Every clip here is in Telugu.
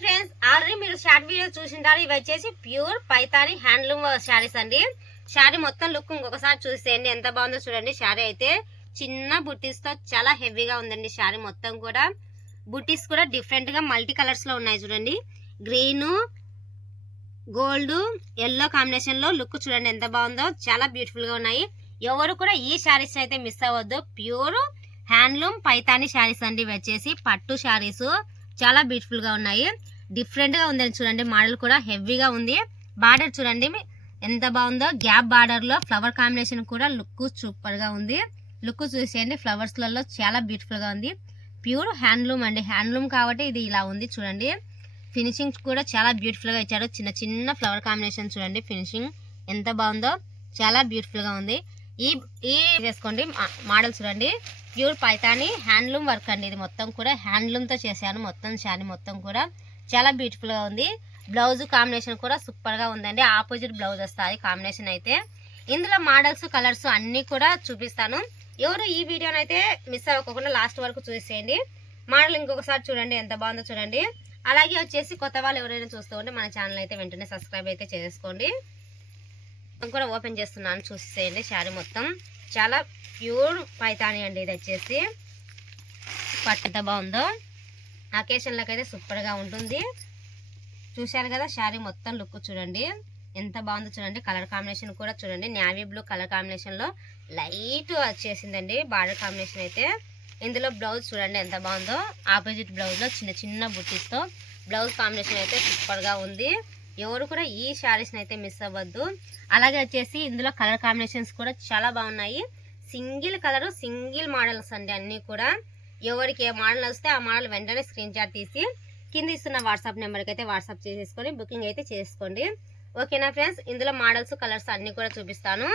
ఫ్రెండ్స్, ఆల్రెడీ మీరు షార్ట్ వీడియో చూసింటారు. ఇవి వచ్చేసి ప్యూర్ పైతాని హ్యాండ్లూమ్ శారీస్ అండి. శారీ మొత్తం లుక్ ఇంకొకసారి చూసేయండి, ఎంత బాగుందో చూడండి. శారీ అయితే చిన్న బుట్టీస్ తో చాలా హెవీగా ఉందండి. శారీ మొత్తం కూడా బుట్టీస్ కూడా డిఫరెంట్ గా మల్టీ కలర్స్ లో ఉన్నాయి చూడండి. గ్రీన్, గోల్డ్, ఎల్లో కాంబినేషన్ లో లుక్ చూడండి ఎంత బాగుందో. చాలా బ్యూటిఫుల్ గా ఉన్నాయి. ఎవరు కూడా ఈ శారీస్ అయితే మిస్ అవ్వద్దు. ప్యూర్ హ్యాండ్లూమ్ పైతాని శారీస్ అండి. ఇవి వచ్చేసి పట్టు శారీస్ చాలా బ్యూటిఫుల్ గా ఉన్నాయి. డిఫరెంట్ గా ఉందని చూడండి. మోడల్ కూడా హెవీగా ఉంది. బార్డర్ చూడండి ఎంత బాగుందో. గ్యాప్ బార్డర్ లో ఫ్లవర్ కాంబినేషన్ కూడా లుక్ సూపర్ గా ఉంది. లుక్ చూసేయండి, ఫ్లవర్స్ లలో చాలా బ్యూటిఫుల్ గా ఉంది. ప్యూర్ హ్యాండ్లూమ్ అండి. హ్యాండ్లూమ్ కాబట్టి ఇది ఇలా ఉంది చూడండి. ఫినిషింగ్ కూడా చాలా బ్యూటిఫుల్ గా ఇచ్చారు. చిన్న చిన్న ఫ్లవర్ కాంబినేషన్ చూడండి. ఫినిషింగ్ ఎంత బాగుందో, చాలా బ్యూటిఫుల్ గా ఉంది. ఈ చేసుకోండి మోడల్ చూడండి. ప్యూర్ పైతాని హ్యాండ్లూమ్ వర్క్ అండి. ఇది మొత్తం కూడా హ్యాండ్లూమ్ తో చేశాను. మొత్తం శారీ మొత్తం కూడా చాలా బ్యూటిఫుల్ గా ఉంది. బ్లౌజ్ కాంబినేషన్ కూడా సూపర్ గా ఉందండి. ఆపోజిట్ బ్లౌజ్ వస్తుంది కాంబినేషన్ అయితే. ఇందులో మోడల్స్, కలర్స్ అన్ని కూడా చూపిస్తాను. ఎవరు ఈ వీడియోని అయితే మిస్ అవ్వకుండా లాస్ట్ వరకు చూసేయండి. మోడల్ ఇంకొకసారి చూడండి ఎంత బాగుందో చూడండి. అలాగే వచ్చేసి కొత్త వాళ్ళు ఎవరైనా చూస్తూ ఉంటే మన ఛానల్ అయితే వెంటనే సబ్స్క్రైబ్ అయితే చేసుకోండి. కూడా ఓపెన్ చేస్తున్నాను, చూసేయండి. శారీ మొత్తం చాలా ప్యూర్ పైతాని అండి. ఇది వచ్చేసి పట్టు ఎంత బాగుందో. అకేషన్లకు అయితే సూపర్ గా ఉంటుంది. చూశారు కదా, శారీ మొత్తం లుక్ చూడండి ఎంత బాగుందో చూడండి. కలర్ కాంబినేషన్ కూడా చూడండి. నేవీ బ్లూ కలర్ కాంబినేషన్ లో లైట్ వచ్చేసిందండి బార్డర్ కాంబినేషన్ అయితే. ఇందులో బ్లౌజ్ చూడండి ఎంత బాగుందో. ఆపోజిట్ బ్లౌజ్ లో చిన్న చిన్న బుట్టీస్ తో బ్లౌజ్ కాంబినేషన్ అయితే సూపర్ గా ఉంది. ఎవరు కూడా ఈ శారీస్ అయితే మిస్ అవ్వద్దు. అలాగే వచ్చేసి ఇందులో కలర్ కాంబినేషన్స్ కూడా చాలా బాగున్నాయి. సింగిల్ కలర్, సింగిల్ మోడల్స్ అండి అన్ని కూడా. ఎవరికి ఏ మోడల్ వస్తే ఆ మోడల్ వెంటనే స్క్రీన్ షాట్ తీసి కింద ఇస్తున్న వాట్సాప్ నెంబర్కి అయితే వాట్సాప్ చేసేసుకొని బుకింగ్ అయితే చేసుకోండి. ఓకేనా ఫ్రెండ్స్, ఇందులో మోడల్స్, కలర్స్ అన్ని కూడా చూపిస్తాను.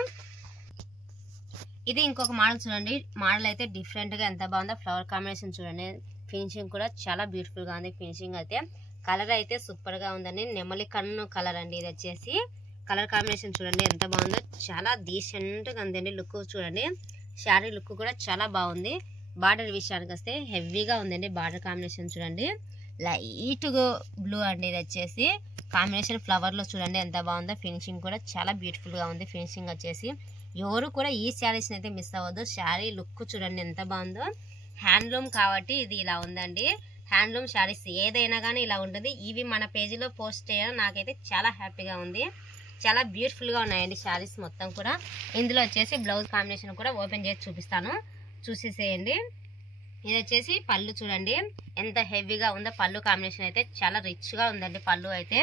ఇది ఇంకొక మోడల్ చూడండి. మోడల్ అయితే డిఫరెంట్ గా ఎంత బాగుందో. ఫ్లవర్ కాంబినేషన్ చూడండి. ఫినిషింగ్ కూడా చాలా బ్యూటిఫుల్ గా ఉంది. ఫినిషింగ్ అయితే కలర్ అయితే సూపర్ గా ఉందండి. నెమలి కన్ను కలర్ అండి. ఇది వచ్చేసి కలర్ కాంబినేషన్ చూడండి ఎంత బాగుందో. చాలా డీసెంట్ గా ఉందండి. లుక్ చూడండి. శారీ లుక్ కూడా చాలా బాగుంది. బార్డర్ విషయానికి వస్తే హెవీగా ఉందండి. బార్డర్ కాంబినేషన్ చూడండి. లైట్ బ్లూ అండి. ఇది వచ్చేసి కాంబినేషన్ ఫ్లవర్ లో చూడండి ఎంత బాగుందో. ఫినిషింగ్ కూడా చాలా బ్యూటిఫుల్ గా ఉంది. ఫినిషింగ్ వచ్చేసి ఎవరు కూడా ఈ శారీస్ అయితే మిస్ అవ్వద్దు. శారీ లుక్ చూడండి ఎంత బాగుందో. హ్యాండ్లూమ్ కాబట్టి ఇది ఇలా ఉందండి. హ్యాండ్లూమ్ శారీస్ ఏదైనా కానీ ఇలా ఉంటుంది. ఇవి మన పేజీలో పోస్ట్ చేయడం నాకైతే చాలా హ్యాపీగా ఉంది. చాలా బ్యూటిఫుల్ గా ఉన్నాయండి శారీస్ మొత్తం కూడా. ఇందులో వచ్చేసి బ్లౌజ్ కాంబినేషన్ కూడా ఓపెన్ చేసి చూపిస్తాను, చూసేసేయండి. ఇది వచ్చేసి పళ్ళు చూడండి ఎంత హెవీగా ఉందో. పళ్ళు కాంబినేషన్ అయితే చాలా రిచ్ గా ఉందండి. పళ్ళు అయితే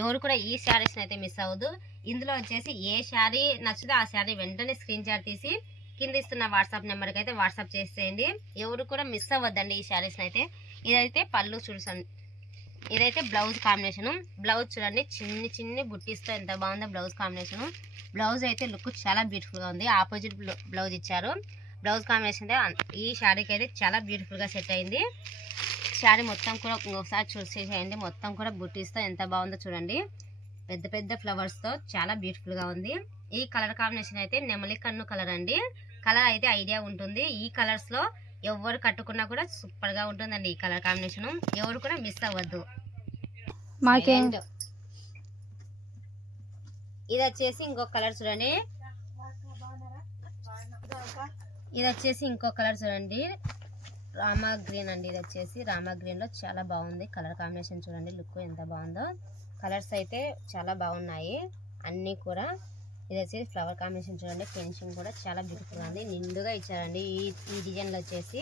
ఎవరు కూడా ఈ శారీస్ అయితే మిస్ అవ్వద్దు. ఇందులో వచ్చేసి ఏ శారీ నచ్చితే ఆ శారీ వెంటనే స్క్రీన్ షాట్ తీసి కింద ఇస్తున్న వాట్సాప్ నెంబర్కి అయితే వాట్సాప్ చేసేయండి. ఎవరు కూడా మిస్ అవ్వద్దండి ఈ శారీస్ అయితే. ఇదైతే పళ్ళు చూడండి. ఇదైతే బ్లౌజ్ కాంబినేషన్. బ్లౌజ్ చూడండి చిన్ని చిన్ని బుట్టీస్తో ఎంత బాగుందో బ్లౌజ్ కాంబినేషన్. బ్లౌజ్ అయితే లుక్ చాలా బ్యూటిఫుల్ గా ఉంది. ఆపోజిట్ బ్లౌజ్ ఇచ్చారు. బ్లౌజ్ కాంబినేషన్ ఈ శారీకి అయితే చాలా బ్యూటిఫుల్ గా సెట్ అయింది. శారీ మొత్తం కూడా ఒకసారి చూసేసేయండి. మొత్తం కూడా బుట్టీస్తో ఎంత బాగుందో చూడండి. పెద్ద పెద్ద ఫ్లవర్స్ తో చాలా బ్యూటిఫుల్ గా ఉంది. ఈ కలర్ కాంబినేషన్ అయితే నెమలి కన్ను కలర్ అండి. కలర్ అయితే ఐడియా ఉంటుంది. ఈ కలర్స్ లో ఎవరు కట్టుకున్నా కూడా సూపర్ గా ఉంటుందండి. ఈ కలర్ కాంబినేషన్ ఎవరు కూడా మిస్ అవ్వద్దు. ఇది వచ్చేసి ఇంకొక కలర్ చూడండి. ఇది వచ్చేసి ఇంకొక కలర్ చూడండి. రామా గ్రీన్ అండి. ఇది వచ్చేసి రామా గ్రీన్ లో చాలా బాగుంది కలర్ కాంబినేషన్ చూడండి. లుక్ ఎంత బాగుందో. కలర్స్ అయితే చాలా బాగున్నాయి అన్నీ కూడా. ఇది వచ్చేసి ఫ్లవర్ కాంబినేషన్ చూడండి. ఫినిషింగ్ కూడా చాలా బ్యూటిఫుల్ గా ఉంది. నిండుగా ఇచ్చారండి. ఈ డిజైన్ లో వచ్చేసి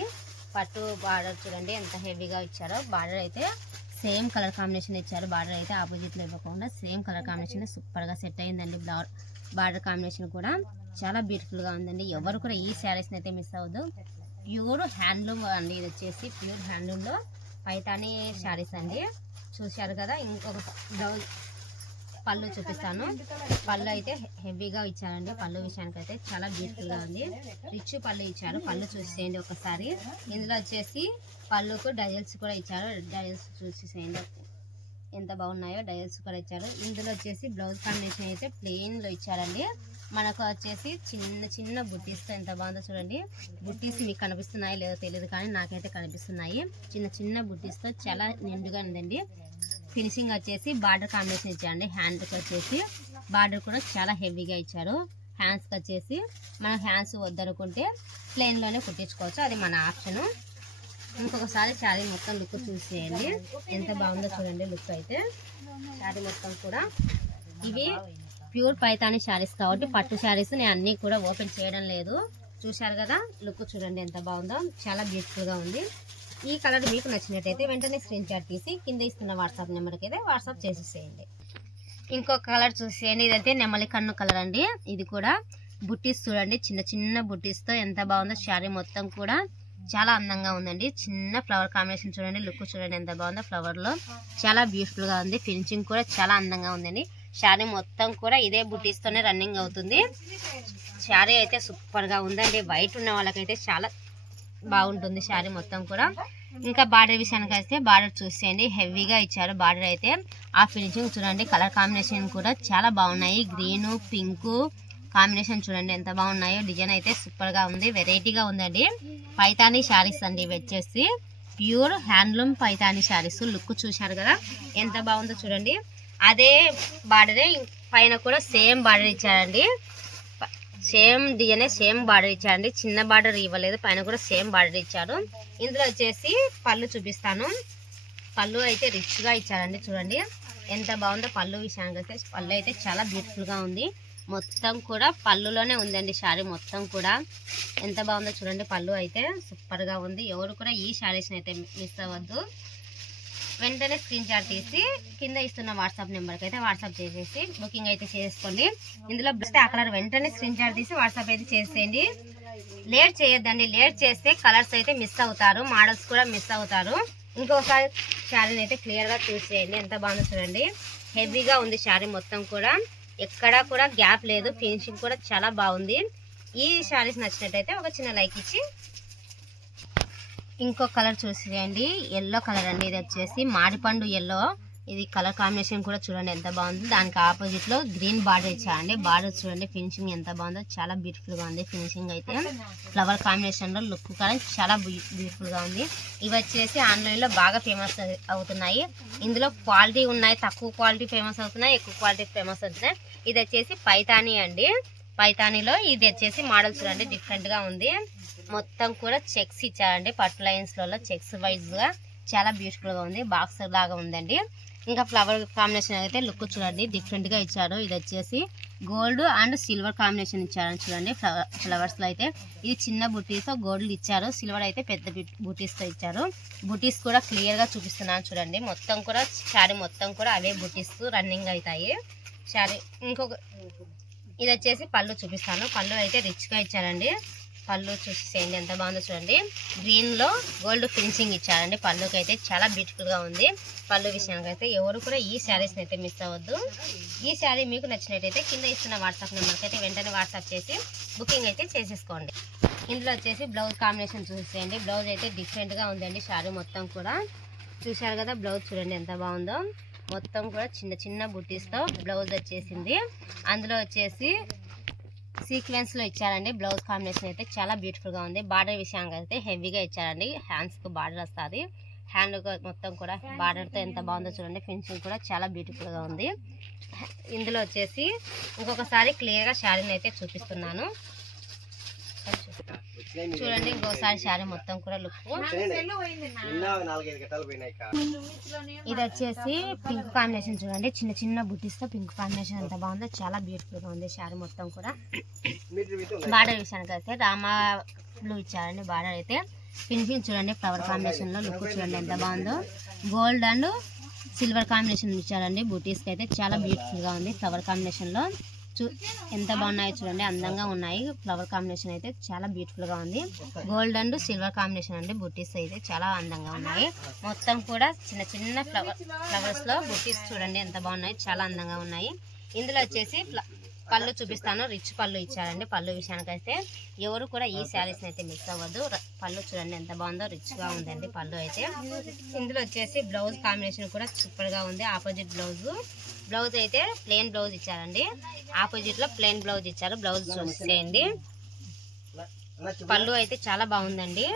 పట్టు బార్డర్ చూడండి ఎంత హెవీగా ఇచ్చారో. బార్డర్ అయితే సేమ్ కలర్ కాంబినేషన్ ఇచ్చారు. బార్డర్ అయితే ఆపోజిట్ లో ఇవ్వకుండా సేమ్ కలర్ కాంబినేషన్ సూపర్ గా సెట్ అయిందండి. బార్డర్ కాంబినేషన్ కూడా చాలా బ్యూటిఫుల్ గా ఉందండి. ఎవరు కూడా ఈ శారీస్ అయితే మిస్ అవ్వద్దు. ప్యూర్ హ్యాండ్లూమ్ అండి. ఇది వచ్చేసి ప్యూర్ హ్యాండ్లూమ్ లో పైతాని శారీస్ అండి. చూశారు కదా. ఇంకొక బ్లౌజ్ పళ్ళు చూపిస్తాను. పళ్ళు అయితే హెవీగా ఇచ్చారండి. పళ్ళు విషయానికి అయితే చాలా బ్యూటిఫుల్ గా ఉంది. రిచ్ పళ్ళు ఇచ్చారు. పళ్ళు చూసేయండి ఒకసారి. ఇందులో వచ్చేసి పళ్ళుకు డజల్స్ కూడా ఇచ్చారు. డజల్స్ చూసేయండి ఎంత బాగున్నాయో డయల్స్ కూడా ఇచ్చారు. ఇందులో వచ్చేసి బ్లౌజ్ కాంబినేషన్ అయితే ప్లెయిన్లో ఇచ్చారండి. మనకు వచ్చేసి చిన్న చిన్న బుట్టీస్తో ఎంత బాగుందో చూడండి. బుట్టీస్ మీకు కనిపిస్తున్నాయో లేదో తెలియదు కానీ నాకైతే కనిపిస్తున్నాయి. చిన్న చిన్న బుట్టీస్తో చాలా నిండుగా ఉందండి. ఫినిషింగ్ వచ్చేసి బార్డర్ కాంబినేషన్ ఇచ్చారండి. హ్యాండ్కి వచ్చేసి బార్డర్ కూడా చాలా హెవీగా ఇచ్చారు. హ్యాండ్స్కి వచ్చేసి మనం హ్యాండ్స్ వద్దనుకుంటే ప్లెయిన్లోనే కుట్టించుకోవచ్చు, అది మన ఆప్షను. ఇంకొకసారి శారీ మొత్తం లుక్ చూసేయండి, ఎంత బాగుందో చూడండి. లుక్ అయితే శారీ మొత్తం కూడా ఇవి ప్యూర్ పైతాని శారీస్ కాబట్టి పట్టు శారీస్ నేను అన్నీ కూడా ఓపెన్ చేయడం లేదు. చూశారు కదా, లుక్ చూడండి ఎంత బాగుందో, చాలా బ్యూటిఫుల్గా ఉంది. ఈ కలర్ మీకు నచ్చినట్టయితే వెంటనే స్క్రీన్ షాట్ తీసి కింద ఇస్తున్న వాట్సాప్ నెంబర్కి అయితే వాట్సాప్ చేసేసేయండి. ఇంకొక కలర్ చూసేయండి, ఇదైతే నెమలి కన్ను కలర్ అండి. ఇది కూడా బుట్టీస్ చూడండి, చిన్న చిన్న బుట్టీస్తో ఎంత బాగుందో. శారీ మొత్తం కూడా చాలా అందంగా ఉందండి. చిన్న ఫ్లవర్ కాంబినేషన్ చూడండి, లుక్ చూడండి ఎంత బాగుందో. ఫ్లవర్లో చాలా బ్యూటిఫుల్గా ఉంది. ఫినిషింగ్ కూడా చాలా అందంగా ఉందండి. శారీ మొత్తం కూడా ఇదే బుట్టీస్తోనే రన్నింగ్ అవుతుంది. శారీ అయితే సూపర్గా ఉందండి. వైట్ ఉన్న వాళ్ళకైతే చాలా బాగుంటుంది శారీ మొత్తం కూడా. ఇంకా బార్డర్ విషయానికి వస్తే బార్డర్ చూసేయండి, హెవీగా ఇచ్చారు బార్డర్ అయితే. ఆ ఫినిషింగ్ చూడండి, కలర్ కాంబినేషన్ కూడా చాలా బాగున్నాయి. గ్రీను పింకు కాంబినేషన్ చూడండి ఎంత బాగున్నాయో. డిజైన్ అయితే సూపర్గా ఉంది, వెరైటీగా ఉందండి. పైతానీ శారీస్ అండి ఇవి వచ్చేసి pure handloom Paithani saris. Look చూశారు కదా ఎంత బాగుందో చూడండి. అదే బార్డరే పైన కూడా సేమ్ బార్డర్ ఇచ్చారండి. సేమ్ డిజైనే సేమ్ బార్డర్ ఇచ్చారండి. చిన్న బార్డర్ ఇవ్వలేదు, పైన కూడా సేమ్ బార్డర్ ఇచ్చారు. ఇందులో వచ్చేసి పళ్ళు చూపిస్తాను. పళ్ళు అయితే రిచ్గా ఇచ్చారండి. చూడండి ఎంత బాగుందో. పళ్ళు విషయానికి వస్తే పళ్ళు అయితే చాలా బ్యూటిఫుల్గా ఉంది. మొత్తం కూడా పళ్ళులోనే ఉందండి శారీ మొత్తం కూడా. ఎంత బాగుందో చూడండి. పళ్ళు అయితే సూపర్గా ఉంది. ఎవరు కూడా ఈ శారీస్ని అయితే మిస్ అవ్వద్దు. వెంటనే స్క్రీన్ షాట్ తీసి కింద ఇస్తున్న వాట్సాప్ నెంబర్కి అయితే వాట్సాప్ చేసేసి బుకింగ్ అయితే చేసుకోండి. ఇందులో బెస్ట్ ఆ కలర్ వెంటనే స్క్రీన్ షాట్ తీసి వాట్సాప్ అయితే చేసేయండి. లేట్ చేయొద్దండి, లేట్ చేస్తే కలర్స్ అయితే మిస్ అవుతారు, మోడల్స్ కూడా మిస్ అవుతారు. ఇంకొకసారి శారీని అయితే క్లియర్గా చూసేయండి, ఎంత బాగుందో చూడండి. హెవీగా ఉంది శారీ మొత్తం కూడా, ఎక్కడా కూడా గ్యాప్ లేదు. ఫినిషింగ్ కూడా చాలా బాగుంది. ఈ శారీస్ నచ్చినట్టయితే ఒక చిన్న లైక్ ఇచ్చి. ఇంకో కలర్ చూసేయండి, ఎల్లో కలర్ అండి. ఇది వచ్చేసి మాడిపండు ఎల్లో. ఇది కలర్ కాంబినేషన్ కూడా చూడండి ఎంత బాగుంది. దానికి ఆపోజిట్ లో గ్రీన్ బార్డర్ ఇచ్చారండి. బార్డర్ చూడండి ఫినిషింగ్ ఎంత బాగుందో, చాలా బ్యూటిఫుల్ గా ఉంది. ఫినిషింగ్ అయితే ఫ్లవర్ కాంబినేషన్ లో లుక్ కానీ చాలా బ్యూటిఫుల్ గా ఉంది. ఇవి వచ్చేసి ఆన్లైన్ లో బాగా ఫేమస్ అవుతున్నాయి. ఇందులో క్వాలిటీ ఉన్నాయి, తక్కువ క్వాలిటీ ఫేమస్ అవుతున్నాయి, ఎక్కువ క్వాలిటీ ఫేమస్ అవుతున్నాయి. ఇది వచ్చేసి పైతానీ అండి. పైతానీలో ఇది వచ్చేసి మోడల్ చూడండి డిఫరెంట్ గా ఉంది. మొత్తం కూడా చెక్స్ ఇచ్చారండి, పట్టు లైన్స్ లలో చెక్స్ వైజ్ గా చాలా బ్యూటిఫుల్ గా ఉంది. బాక్స్ లాగా ఉందండి. ఇంకా ఫ్లవర్ కాంబినేషన్ అయితే లుక్ చూడండి డిఫరెంట్ గా ఇచ్చారు. ఇది వచ్చేసి గోల్డ్ అండ్ సిల్వర్ కాంబినేషన్ ఇచ్చారు చూడండి. ఫ్లవర్స్ లో అయితే ఇది చిన్న బుటీస్ తో గోల్డ్ ఇచ్చారు, సిల్వర్ అయితే పెద్ద బుటీస్ తో ఇచ్చారు. బుటీస్ కూడా క్లియర్ గా చూపిస్తున్నాను చూడండి. మొత్తం కూడా శారీ మొత్తం కూడా అవే బుటీస్ రన్నింగ్ అవుతాయి శారీ. ఇంకొక ఇది వచ్చేసి పళ్ళు చూపిస్తాను. పళ్ళు అయితే రిచ్ గా ఇచ్చారండి. పళ్ళు చూసేయండి ఎంత బాగుందో చూడండి. గ్రీన్ లో గోల్డ్ ఫినిషింగ్ ఇచ్చారండి. పళ్ళుకి అయితే చాలా బ్యూటిఫుల్ గా ఉంది. పళ్ళు విషయానికి అయితే ఎవరు కూడా ఈ శారీస్ని అయితే మిస్ అవ్వద్దు. ఈ శారీ మీకు నచ్చినట్టయితే కింద ఇస్తున్న వాట్సాప్ నెంబర్కి అయితే వెంటనే వాట్సాప్ చేసి బుకింగ్ అయితే చేసేసుకోండి. ఇందులో వచ్చేసి బ్లౌజ్ కాంబినేషన్ చూసేయండి. బ్లౌజ్ అయితే డిఫరెంట్ గా ఉందండి. శారీ మొత్తం కూడా చూశారు కదా. బ్లౌజ్ చూడండి ఎంత బాగుందో. మొత్తం కూడా చిన్న చిన్న బుట్టీస్తో బ్లౌజ్ వచ్చేసింది. అందులో వచ్చేసి సీక్వెన్స్ లో ఇచ్చారండి. బ్లౌజ్ కాంబినేషన్ అయితే చాలా బ్యూటిఫుల్ గా ఉంది. బార్డర్ విషయానికి అయితే హెవీగా ఇచ్చారండి. హ్యాండ్స్ కు బార్డర్ వస్తుంది. హ్యాండ్ మొత్తం కూడా బార్డర్ తో ఎంత బాగుందో చూడండి. ఫినిషింగ్ కూడా చాలా బ్యూటిఫుల్ గా ఉంది. ఇందులో వచ్చేసి ఇంకొకసారి క్లియర్ గా శారీని అయితే చూపిస్తున్నాను చూడండి. ఇంకోసారి శారీ మొత్తం కూడా లుక్. ఇది వచ్చేసి పింక్ కాంబినేషన్ చూడండి. చిన్న చిన్న బుట్టీస్ తో పింక్ కాంబినేషన్ ఎంత బాగుందో, చాలా బ్యూటిఫుల్ గా ఉంది శారీ మొత్తం కూడా. బార్డర్ విషయానికి అయితే రామా బ్లూ ఇచ్చారండి. బార్డర్ అయితే ఫినిషింగ్ చూడండి. ఫ్లవర్ కాంబినేషన్ లో లుక్ చూడండి ఎంత బాగుందో. గోల్డ్ అండ్ సిల్వర్ కాంబినేషన్ ఇచ్చారండి. బుటీస్ కి అయితే చాలా బ్యూటిఫుల్ గా ఉంది. ఫ్లవర్ కాంబినేషన్ లో ఎంత బాగున్నాయో చూడండి, అందంగా ఉన్నాయి. ఫ్లవర్ కాంబినేషన్ అయితే చాలా బ్యూటిఫుల్ గా ఉంది. గోల్డ్ అండ్ సిల్వర్ కాంబినేషన్ అండి. బుట్టీస్ అయితే చాలా అందంగా ఉన్నాయి. మొత్తం కూడా చిన్న చిన్న ఫ్లవర్స్ లో బుట్టీస్ చూడండి ఎంత బాగున్నాయి, చాలా అందంగా ఉన్నాయి. ఇందులో వచ్చేసి పళ్ళు చూపిస్తాను. రిచ్ పళ్ళు ఇచ్చారండి. పళ్ళు విషయానికి అయితే ఎవరు కూడా ఈ శారీస్ అయితే మిస్ అవ్వద్దు. పళ్ళు చూడండి ఎంత బాగుందో, రిచ్ గా ఉందండి పళ్ళు అయితే. ఇందులో వచ్చేసి బ్లౌజ్ కాంబినేషన్ కూడా సూపర్ గా ఉంది. ఆపోజిట్ బ్లౌజ్ అయితే ప్లెయిన్ బ్లౌజ్ ఇచ్చారండి. ఆపోజిట్ లో ప్లెయిన్ బ్లౌజ్ ఇచ్చారు. బ్లౌజ్ చూసేయండి. పళ్ళు అయితే చాలా బాగుందండి.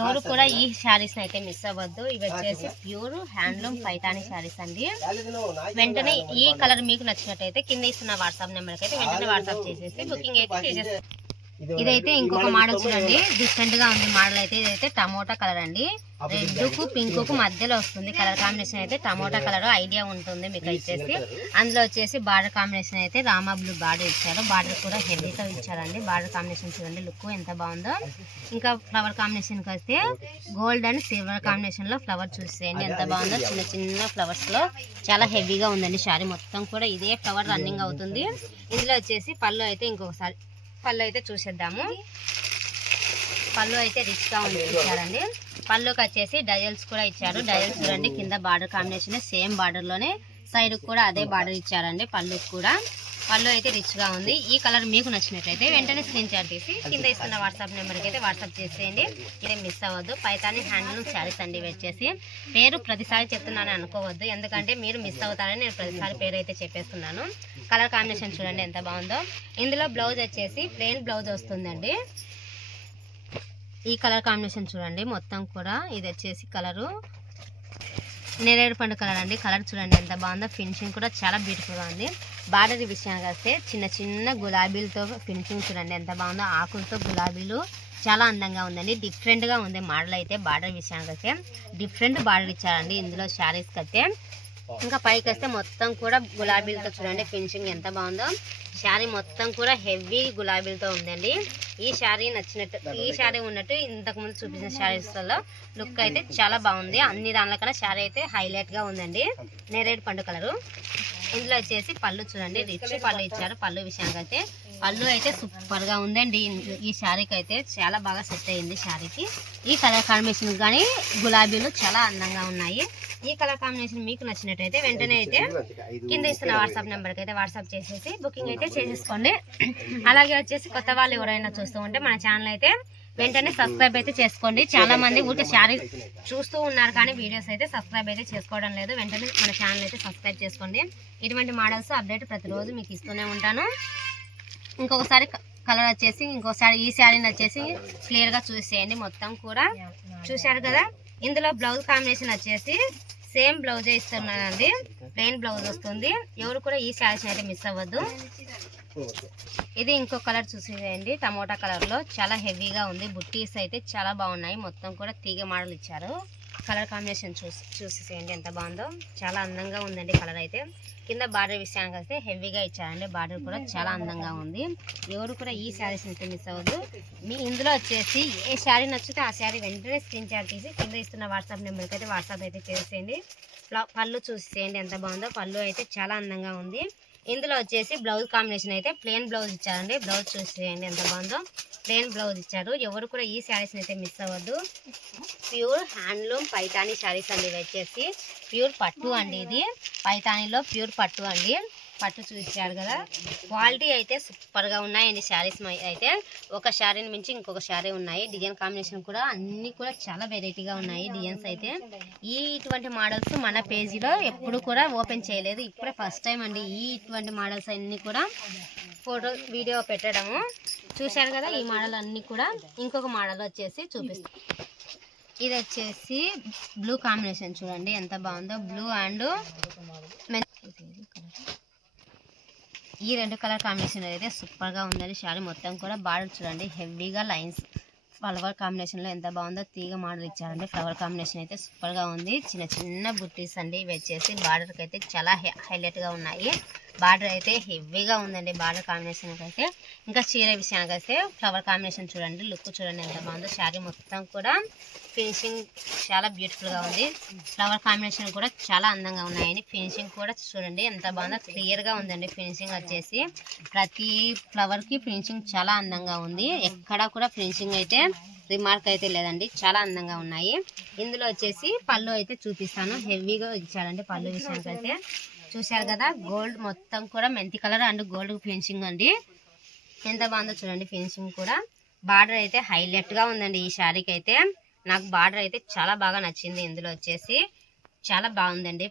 ఎవరు కూడా ఈ శారీస్ అయితే మిస్ అవ్వద్దు. ఇవి వచ్చేసి ప్యూర్ హ్యాండ్లూమ్ పైతాని శారీస్ అండి. వెంటనే ఈ కలర్ మీకు నచ్చినట్టయితే కింద ఇస్తున్న వాట్సాప్ నెంబర్కి అయితే వెంటనే వాట్సాప్ చేసేసి బుకింగ్ అయితే చేసేస్తారు. ఇదైతే ఇంకొక మోడల్ చూడండి, డిఫరెంట్ గా ఉంది మోడల్ అయితే. ఇదైతే టమోటా కలర్ అండి. రెడ్ కు పింక్ కు మధ్యలో వస్తుంది కలర్ కాంబినేషన్ అయితే. టమోటా కలర్ ఐడియా ఉంటుంది మీకు వచ్చేసి. అందులో వచ్చేసి బార్డర్ కాంబినేషన్ అయితే రామా బ్లూ బార్డర్ ఇచ్చారు. బార్డర్ కూడా హెవీతో ఇచ్చారండి. బార్డర్ కాంబినేషన్ చూడండి లుక్ ఎంత బాగుందో. ఇంకా ఫ్లవర్ కాంబినేషన్ కి వస్తే గోల్డ్ అండ్ సిల్వర్ కాంబినేషన్ లో ఫ్లవర్ చూసేయండి ఎంత బాగుందో. చిన్న చిన్న ఫ్లవర్స్ లో చాలా హెవీగా ఉందండి శారీ మొత్తం కూడా. ఇదే ఫ్లవర్ రన్నింగ్ అవుతుంది. ఇందులో వచ్చేసి పళ్ళు అయితే ఇంకొకసారి పళ్ళు అయితే చూసేద్దాము. పళ్ళు అయితే రిచ్ గా ఇచ్చారండి. పళ్ళుకి వచ్చేసి డజల్స్ కూడా ఇచ్చారు. డజల్స్ చూడండి కింద బార్డర్ కాంబినేషన్ సేమ్ బార్డర్ లోనే సైడ్ కూడా అదే బార్డర్ ఇచ్చారండి. పళ్ళుకి కూడా పళ్ళు అయితే రిచ్ గా ఉంది. ఈ కలర్ మీకు నచ్చినట్లయితే వెంటనే స్క్రీన్ షాట్ తీసి కింద ఇస్తున్న వాట్సాప్ నెంబర్కి అయితే వాట్సాప్ చేసేయండి. ఇదే మిస్ అవ్వద్దు. పైతాని హ్యాండ్లూమ్ శారీస్ అండి వచ్చేసి. పేరు ప్రతిసారి చెప్తున్నాను అనుకోవద్దు, ఎందుకంటే మీరు మిస్ అవుతారని నేను ప్రతిసారి పేరు అయితే చెప్పేస్తున్నాను. కలర్ కాంబినేషన్ చూడండి ఎంత బాగుందో. ఇందులో బ్లౌజ్ వచ్చేసి ప్లెయిన్ బ్లౌజ్ వస్తుందండి. ఈ కలర్ కాంబినేషన్ చూడండి మొత్తం కూడా. ఇది వచ్చేసి కలరు నేరేడు పండు కలర్ అండి. కలర్ చూడండి ఎంత బాగుందో. ఫినిషింగ్ కూడా చాలా బ్యూటిఫుల్ గా ఉంది. బార్డర్ విషయానికి వస్తే చిన్న చిన్న గులాబీలతో ఫినిషింగ్ చూడండి ఎంత బాగుందో. ఆకులతో గులాబీలు చాలా అందంగా ఉందండి. డిఫరెంట్ గా ఉంది మోడల్ అయితే. బార్డర్ విషయానికి వస్తే డిఫరెంట్ బార్డర్ ఇచ్చారండి ఇందులో శారీస్ అయితే. ఇంకా పైకి వస్తే మొత్తం కూడా గులాబీలతో చూడండి ఫినిషింగ్ ఎంత బాగుందో. శారీ మొత్తం కూడా హెవీ గులాబీలతో ఉందండి. ఈ శారీ ఉన్నట్టు ఇంతకు ముందు చూపించిన శారీస్లలో లుక్ అయితే చాలా బాగుంది. అన్ని దానిలో కన్నా శారీ అయితే హైలైట్ గా ఉందండి. నేరేడు పండు కలరు. ఇందులో వచ్చేసి పళ్ళు చూడండి రిచ్ పళ్ళు ఇచ్చారు. పళ్ళు విషయానికి అయితే పళ్ళు అయితే సూపర్ గా ఉందండి. ఈ శారీకి అయితే చాలా బాగా సెట్ అయ్యింది శారీకి. ఈ కలర్ కాంబినేషన్ కానీ గులాబీలు చాలా అందంగా ఉన్నాయి. ఈ కలర్ కాంబినేషన్ మీకు నచ్చినట్టయితే వెంటనే అయితే కింద ఇస్తున్న వాట్సాప్ నెంబర్కి అయితే వాట్సాప్ చేసేసి బుకింగ్ అయితే చేసేసుకోండి. అలాగే వచ్చేసి కొత్త వాళ్ళు ఎవరైనా చూస్తూ ఉంటే మన ఛానల్ అయితే వెంటనే సబ్స్క్రైబ్ అయితే చేసుకోండి. చాలా మంది ఊరికే శారీ చూస్తూ ఉన్నారు కానీ వీడియోస్ అయితే సబ్స్క్రైబ్ అయితే చేసుకోవడం లేదు. వెంటనే మన ఛానల్ అయితే సబ్స్క్రైబ్ చేసుకోండి. ఇటువంటి మోడల్స్ అప్డేట్ ప్రతిరోజు మీకు ఇస్తూనే ఉంటాను. ఇంకొకసారి కలర్ వచ్చేసి ఇంకోసారి ఈ శారీని వచ్చేసి క్లియర్ గా చూసేయండి. మొత్తం కూడా చూశారు కదా. ఇందులో బ్లౌజ్ కాంబినేషన్ వచ్చేసి సేమ్ బ్లౌజే ఇస్తున్నానండి. ప్లెయిన్ బ్లౌజ్ వస్తుంది. ఎవరు కూడా ఈ శారీస్ అయితే మిస్ అవ్వద్దు. ఇది ఇంకో కలర్ చూసేయండి టమోటా కలర్ లో చాలా హెవీగా ఉంది. బుట్టీస్ అయితే చాలా బాగున్నాయి. మొత్తం కూడా తీగ మోడల్ ఇచ్చారు. కలర్ కాంబినేషన్ చూసేసేయండి ఎంత బాగుందో. చాలా అందంగా ఉందండి కలర్ అయితే. కింద బార్డర్ విషయానికి వస్తే హెవీగా ఇచ్చారండి. బార్డర్ కూడా చాలా అందంగా ఉంది. ఎవరు కూడా ఈ శారీస్ అయితే మిస్ అవ్వద్దు. మీ ఇందులో వచ్చేసి ఏ శారీ నచ్చితే ఆ శారీ వెంటనే స్క్రీన్ షాట్ తీసి కింద ఇస్తున్న వాట్సాప్ నెంబర్కి అయితే వాట్సాప్ అయితే చేసేయండి. పళ్ళు చూసేయండి ఎంత బాగుందో. పళ్ళు అయితే చాలా అందంగా ఉంది. ఇందులో వచ్చేసి బ్లౌజ్ కాంబినేషన్ అయితే ప్లెయిన్ బ్లౌజ్ ఇచ్చారండి. బ్లౌజ్ చూసేయండి ఎంత బాగుందో. ప్లెయిన్ బ్లౌజ్ ఇచ్చారు. ఎవరు కూడా ఈ శారీస్ అయితే మిస్ అవ్వద్దు. ప్యూర్ హ్యాండ్లూమ్ పైతాని శారీస్ అండి. వచ్చేసి ప్యూర్ పట్టు అండి. ఇది పైతానీలో ప్యూర్ పట్టు అండి. పట్టు చూసారు కదా. క్వాలిటీ అయితే సూపర్ గా ఉన్నాయండి శారీస్ అయితే. ఒక శారీని మించి ఇంకొక శారీ ఉన్నాయి. డిజైన్ కాంబినేషన్ కూడా అన్ని కూడా చాలా వెరైటీగా ఉన్నాయి డిజైన్స్ అయితే. ఇటువంటి మోడల్స్ మన పేజీలో ఎప్పుడు కూడా ఓపెన్ చేయలేదు. ఇప్పుడే ఫస్ట్ టైం అండి ఇటువంటి మోడల్స్ అన్ని కూడా ఫోటో వీడియో పెట్టడము. చూశారు కదా. ఈ మోడల్ అన్ని కూడా ఇంకొక మోడల్ వచ్చేసి చూపిస్తాం. ఇది వచ్చేసి బ్లూ కాంబినేషన్ చూడండి ఎంత బాగుందో. బ్లూ అండ్ ఈ రెండు కలర్ కాంబినేషన్ అయితే సూపర్ గా ఉందండి. శారీ మొత్తం కూడా బార్డర్ చూడండి హెవీగా లైన్స్ ఫ్లవర్ కాంబినేషన్ లో ఎంత బాగుందో. తీగ మోడల్ ఇచ్చారండి. ఫ్లవర్ కాంబినేషన్ అయితే సూపర్ గా ఉంది. చిన్న చిన్న బుట్టీస్ అండి. ఇవి వచ్చేసి బార్డర్ కి అయితే చాలా హైలైట్ గా ఉన్నాయి. బార్డర్ అయితే హెవీగా ఉందండి. బార్డర్ కాంబినేషన్ అయితే ఇంకా చీర విషయానికి అయితే ఫ్లవర్ కాంబినేషన్ చూడండి. లుక్ చూడండి ఎంత బాగుందో. శారీ మొత్తం కూడా ఫినిషింగ్ చాలా బ్యూటిఫుల్ గా ఉంది. ఫ్లవర్ కాంబినేషన్ కూడా చాలా అందంగా ఉన్నాయండి. ఫినిషింగ్ కూడా చూడండి ఎంత బాగుందో. క్లియర్ గా ఉందండి ఫినిషింగ్ వచ్చేసి. ప్రతి ఫ్లవర్ కి ఫినిషింగ్ చాలా అందంగా ఉంది. ఎక్కడా కూడా ఫినిషింగ్ అయితే రిమార్క్ అయితే లేదండి. చాలా అందంగా ఉన్నాయి. ఇందులో వచ్చేసి పళ్ళు అయితే చూపిస్తాను. హెవీగా ఇచ్చారండి పళ్ళు విషయానికి అయితే. చూశారు కదా, గోల్డ్ మొత్తం కూడా మెంతి కలర్ అండ్ గోల్డ్ ఫినిషింగ్ అండి. ఎంత బాగుందో చూడండి. ఫినిషింగ్ కూడా బార్డర్ అయితే హైలైట్ గా ఉందండి. ఈ శారీకి అయితే నాకు బార్డర్ అయితే చాలా బాగా నచ్చింది. ఇందులో వచ్చేసి చాలా బాగుందండి.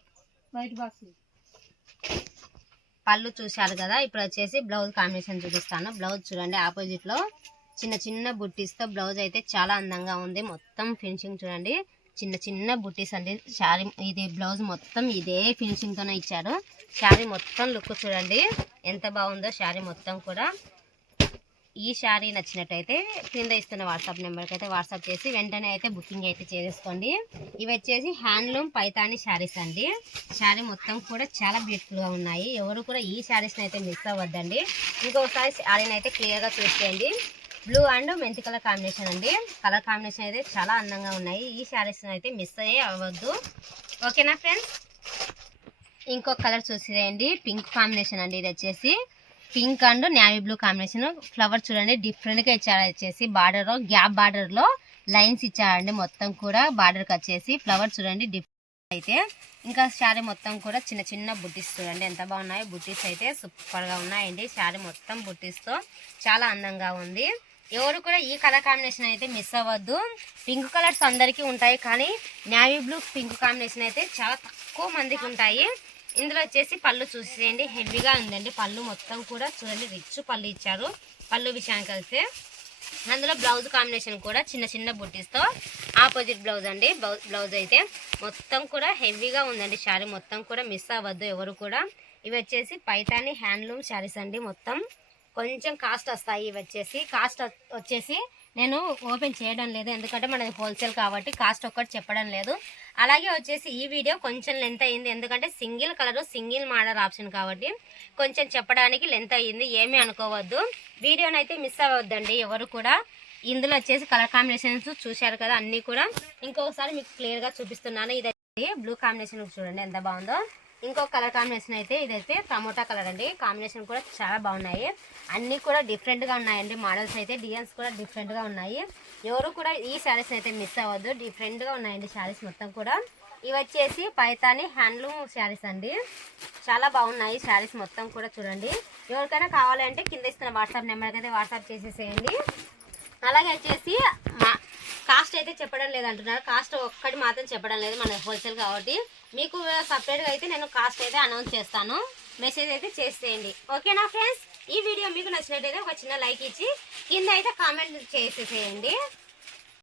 పళ్ళు చూశారు కదా. ఇప్పుడు వచ్చేసి బ్లౌజ్ కాంబినేషన్ చూపిస్తాను. బ్లౌజ్ చూడండి, ఆపోజిట్ లో చిన్న చిన్న బుట్టీస్ తో బ్లౌజ్ అయితే చాలా అందంగా ఉంది. మొత్తం ఫినిషింగ్ చూడండి, చిన్న చిన్న బుట్టీస్ అండి. శారీ ఇది బ్లౌజ్ మొత్తం ఇదే ఫినిషింగ్ తోనే ఇచ్చారు. శారీ మొత్తం లుక్ చూడండి ఎంత బాగుందో. శారీ మొత్తం కూడా ఈ శారీ నచ్చినట్టయితే కింద ఇస్తున్న వాట్సాప్ నెంబర్కి అయితే వాట్సాప్ చేసి వెంటనే అయితే బుకింగ్ అయితే చేసుకోండి. ఇవి వచ్చేసి హ్యాండ్లూమ్ పైతాని శారీస్ అండి. శారీ మొత్తం కూడా చాలా బ్యూటిఫుల్గా ఉన్నాయి. ఎవరు కూడా ఈ శారీస్ని అయితే మిస్ అవ్వద్దండి. ఇంకొకసారి శారీని అయితే క్లియర్గా చూసేయండి. బ్లూ అండ్ మెంతి కలర్ కాంబినేషన్ అండి. కలర్ కాంబినేషన్ అయితే చాలా అందంగా ఉన్నాయి. ఈ శారీస్ని అయితే మిస్ అయ్యే అవ్వద్దు. ఓకేనా ఫ్రెండ్స్. ఇంకొక కలర్ చూసేయండి, పింక్ కాంబినేషన్ అండి. ఇది వచ్చేసి pink and navy blue combination. Flower చూడండి డిఫరెంట్ గా ఇచ్చారు. వచ్చేసి బార్డర్ గ్యాప్ బార్డర్ లో లైన్స్ ఇచ్చారండి. మొత్తం కూడా బార్డర్ కి వచ్చేసి ఫ్లవర్ చూడండి డిఫరెంట్ అయితే. ఇంకా శారీ మొత్తం కూడా చిన్న చిన్న బుట్టీస్ చూడండి ఎంత బాగున్నాయి. బుట్టీస్ అయితే సూపర్ గా ఉన్నాయండి. శారీ మొత్తం బుట్టీస్ తో చాలా అందంగా ఉంది. ఎవరు కూడా ఈ కలర్ కాంబినేషన్ అయితే మిస్ అవ్వద్దు. పింక్ కలర్స్ అందరికీ ఉంటాయి, కానీ నేవీ బ్లూ పింక్ కాంబినేషన్ అయితే చాలా తక్కువ మందికి ఉంటాయి. ఇందులో వచ్చేసి పళ్ళు చూసేయండి, హెవీగా ఉందండి. పళ్ళు మొత్తం కూడా చూడండి రిచ్ పళ్ళు ఇచ్చారు. పళ్ళు విషయానికి వస్తే అందులో బ్లౌజ్ కాంబినేషన్ కూడా చిన్న చిన్న బుట్టీస్తో ఆపోజిట్ బ్లౌజ్ అండి. బ్లౌజ్ అయితే మొత్తం కూడా హెవీగా ఉందండి. శారీ మొత్తం కూడా మిస్ అవ్వద్దు ఎవరు కూడా. ఇవి వచ్చేసి పైతాని హ్యాండ్లూమ్ శారీస్ అండి. మొత్తం కొంచెం కాస్ట్ వస్తాయి. ఇవి వచ్చేసి కాస్ట్ వచ్చేసి నేను ఓపెన్ చేయడం లేదు, ఎందుకంటే మనది హోల్సేల్ కాబట్టి కాస్ట్ ఒక్కటి చెప్పడం లేదు. అలాగే వచ్చేసి ఈ వీడియో కొంచెం లెంత్ అయ్యింది, ఎందుకంటే single colour single model option కాబట్టి కొంచెం చెప్పడానికి లెంత్ అయ్యింది. ఏమీ అనుకోవద్దు. వీడియోని అయితే మిస్ అవ్వద్దండి ఎవరు కూడా. ఇందులో వచ్చేసి కలర్ కాంబినేషన్స్ చూశారు కదా అన్నీ కూడా. ఇంకొకసారి మీకు క్లియర్గా చూపిస్తున్నాను. ఇదైతే బ్లూ కాంబినేషన్ చూడండి ఎంత బాగుందో. ఇంకొక కలర్ కాంబినేషన్ అయితే ఇదైతే టమోటా కలర్ అండి. కాంబినేషన్ కూడా చాలా బాగున్నాయి. అన్నీ కూడా డిఫరెంట్గా ఉన్నాయండి. మోడల్స్ అయితే డిజైన్స్ కూడా డిఫరెంట్గా ఉన్నాయి. ఎవరు కూడా ఈ శారీస్ అయితే మిస్ అవ్వద్దు. డిఫరెంట్గా ఉన్నాయండి శారీస్ మొత్తం కూడా. ఇవి వచ్చేసి పైతాని హ్యాండ్లూమ్ శారీస్ అండి. చాలా బాగున్నాయి శారీస్ మొత్తం కూడా చూడండి. ఎవరికైనా కావాలంటే కింద ఇస్తున్న వాట్సాప్ నెంబర్కి అయితే వాట్సాప్ చేసేసేయండి. అలాగే వచ్చేసి కాస్ట్ అయితే చెప్పడం లేదంటున్నారు. కాస్ట్ ఒక్కటి మాత్రం చెప్పడం లేదు, మన హోల్సేల్ కాబట్టి. మీకు సపరేట్గా అయితే నేను కాస్ట్ అయితే అనౌన్స్ చేస్తాను. మెసేజ్ అయితే చేసేయండి. ఓకేనా ఫ్రెండ్స్. ఈ వీడియో మీకు నచ్చినట్టయితే ఒక చిన్న లైక్ ఇచ్చి కింద అయితే కామెంట్ చేసేసేయండి.